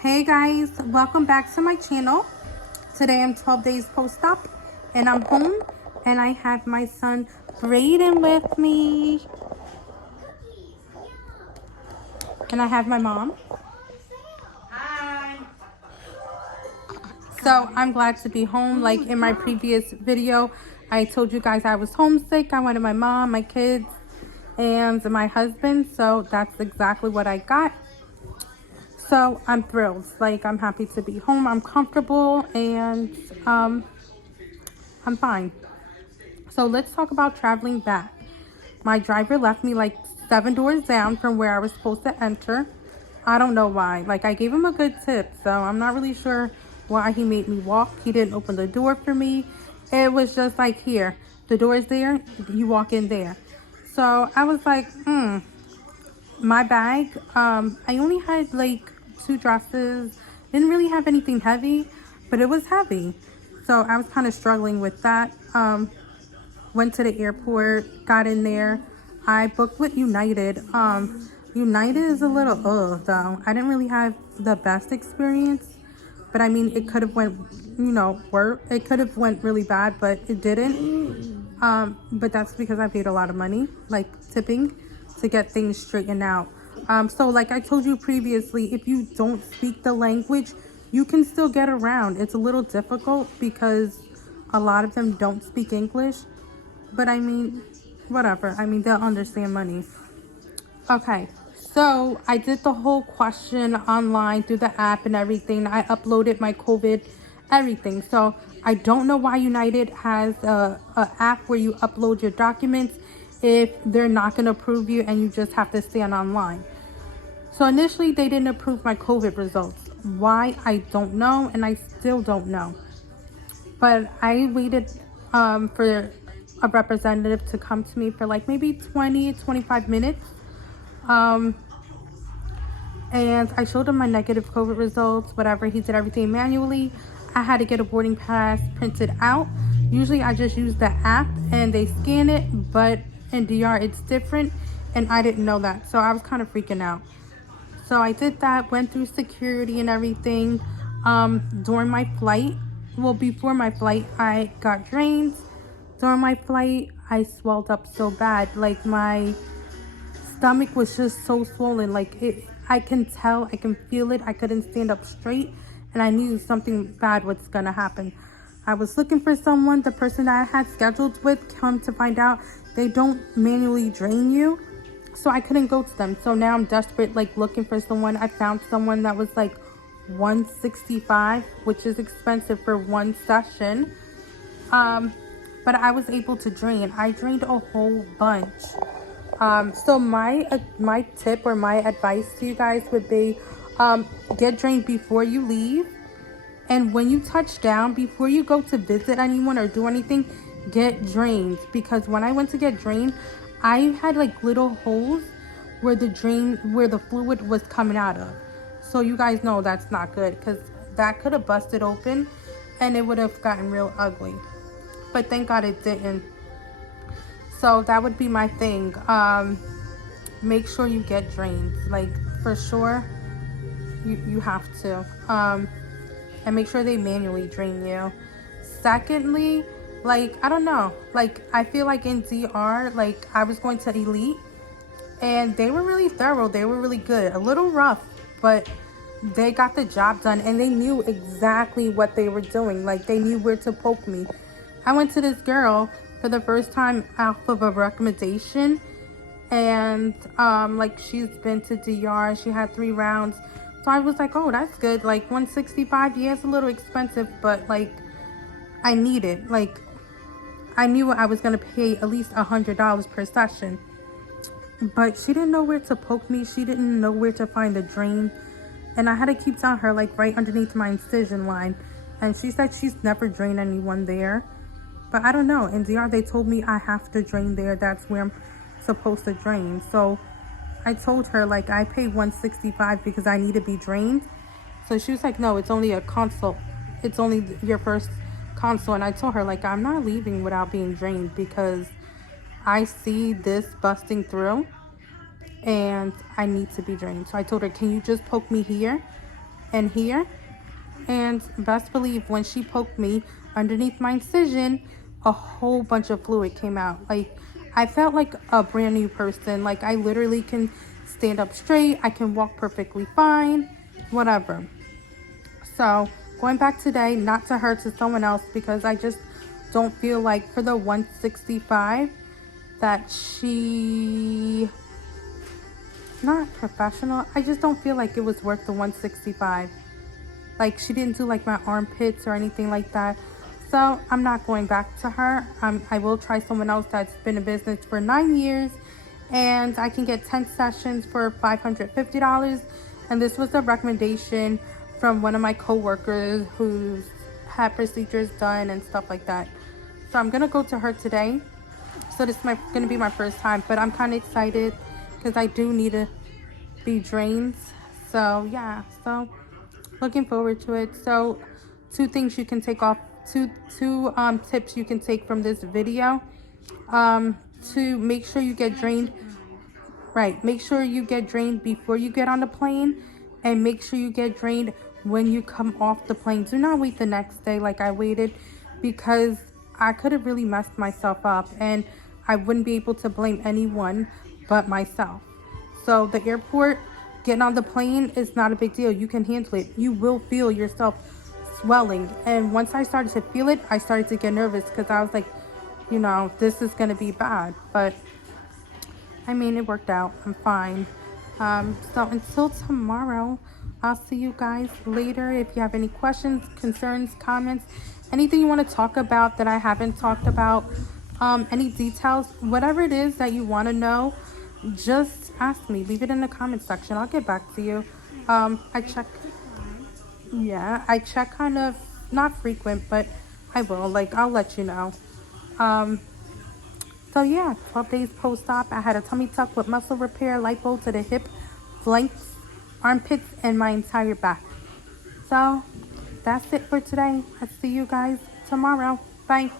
Hey guys, welcome back to my channel. Today I'm 12 days post-op and I'm home and I have my son Brayden with me. And I have my mom. Hi. So I'm glad to be home. Like in my previous video, I told you guys I was homesick. I wanted my mom, my kids, and my husband. So that's exactly what I got. So I'm thrilled. Like I'm happy to be home. I'm comfortable and I'm fine. So let's talk about traveling back. My driver left me like 7 doors down from where I was supposed to enter. I don't know why. Like I gave him a good tip, so I'm not really sure why he made me walk. He didn't open the door for me. It was just like, here, the door is there, you walk in there. So I was like, my bag, I only had like 2 dresses. Didn't really have anything heavy, but it was heavy. So I was kind of struggling with that. Went to the airport, got in there. I booked with United. United is a little though. I didn't really have the best experience, but I mean it could have went, it could have went really bad, but it didn't. But that's because I paid a lot of money, like tipping, to get things straightened out. So like I told you previously, if you don't speak the language, you can still get around. It's a little difficult because a lot of them don't speak English. But I mean, whatever. I mean, they'll understand money. Okay, so I did the whole question online through the app and everything. I uploaded my COVID, everything. So I don't know why United has a app where you upload your documents if they're not going to approve you and you just have to stand online. So initially, they didn't approve my COVID results. Why? I don't know, and I still don't know. But I waited for a representative to come to me for like maybe 20-25 minutes, and I showed him my negative COVID results. Whatever, he did everything manually. I had to get a boarding pass printed out. Usually I just use the app and they scan it, but in DR it's different, and I didn't know that, so I was kind of freaking out. So I did that, went through security and everything. During my flight, well, before my flight, I got drained. During my flight, I swelled up so bad. Like my stomach was just so swollen. Like I can tell, I can feel it. I couldn't stand up straight, and I knew something bad was gonna happen. I was looking for someone. The person that I had scheduled with, come to find out, they don't manually drain you. So I couldn't go to them. So now I'm desperate, like looking for someone. I found someone that was like $165, which is expensive for one session. But I was able to drain. I drained a whole bunch. So my tip or my advice to you guys would be, get drained before you leave. And when you touch down, before you go to visit anyone or do anything, get drained. Because when I went to get drained, I had like little holes where the fluid was coming out of. So you guys know that's not good, because that could have busted open and it would have gotten real ugly. But thank God it didn't. So that would be my thing. Make sure you get drained. Like for sure, you have to. And make sure they manually drain you. Secondly, like, I don't know. Like, I feel like in DR, like, I was going to Elite, and they were really thorough. They were really good. A little rough, but they got the job done, and they knew exactly what they were doing. Like, they knew where to poke me. I went to this girl for the first time off of a recommendation, and, like, she's been to DR. She had 3 rounds. So I was like, oh, that's good. Like, 165, yeah, it's a little expensive, but, like, I need it. Like, I knew I was going to pay at least $100 per session. But she didn't know where to poke me. She didn't know where to find the drain. And I had to keep telling her, like, right underneath my incision line. And she said she's never drained anyone there. But I don't know. In DR, they told me I have to drain there. That's where I'm supposed to drain. So I told her, like, I pay $165 because I need to be drained. So she was like, no, it's only a consult. It's only your first consult. And I told her, like, I'm not leaving without being drained, because I see this busting through and I need to be drained. So I told her, can you just poke me here and here? And best believe when she poked me underneath my incision, a whole bunch of fluid came out. Like, I felt like a brand new person. Like, I literally can stand up straight. I can walk perfectly fine, whatever. So going back today, not to her, to someone else, because I just don't feel like for the 165 that she, not professional. I just don't feel like it was worth the 165. Like, she didn't do like my armpits or anything like that. So I'm not going back to her. I will try someone else that's been in business for 9 years, and I can get 10 sessions for $550. And this was a recommendation from one of my coworkers who's had procedures done and stuff like that. So I'm gonna go to her today. So this is gonna be my first time, but I'm kind of excited because I do need to be drained. So yeah, so looking forward to it. So two things you can take off, two tips you can take from this video. To make sure you get drained. Right, make sure you get drained before you get on the plane, and make sure you get drained when you come off the plane. Do not wait the next day like I waited, because I could have really messed myself up, and I wouldn't be able to blame anyone but myself. So the airport, getting on the plane is not a big deal. You can handle it. You will feel yourself swelling. And once I started to feel it, I started to get nervous because I was like, you know, this is going to be bad. But I mean, it worked out. I'm fine. So until tomorrow, I'll see you guys later. If you have any questions, concerns, comments, anything you want to talk about that I haven't talked about, any details, whatever it is that you want to know, just ask me. Leave it in the comment section. I'll get back to you. I check kind of, not frequent, but I will. Like, I'll let you know. So yeah, 12 days post-op. I had a tummy tuck with muscle repair, lipo to the hip, flanks, armpits, and my entire back. So that's it for today. I'll see you guys tomorrow. Bye.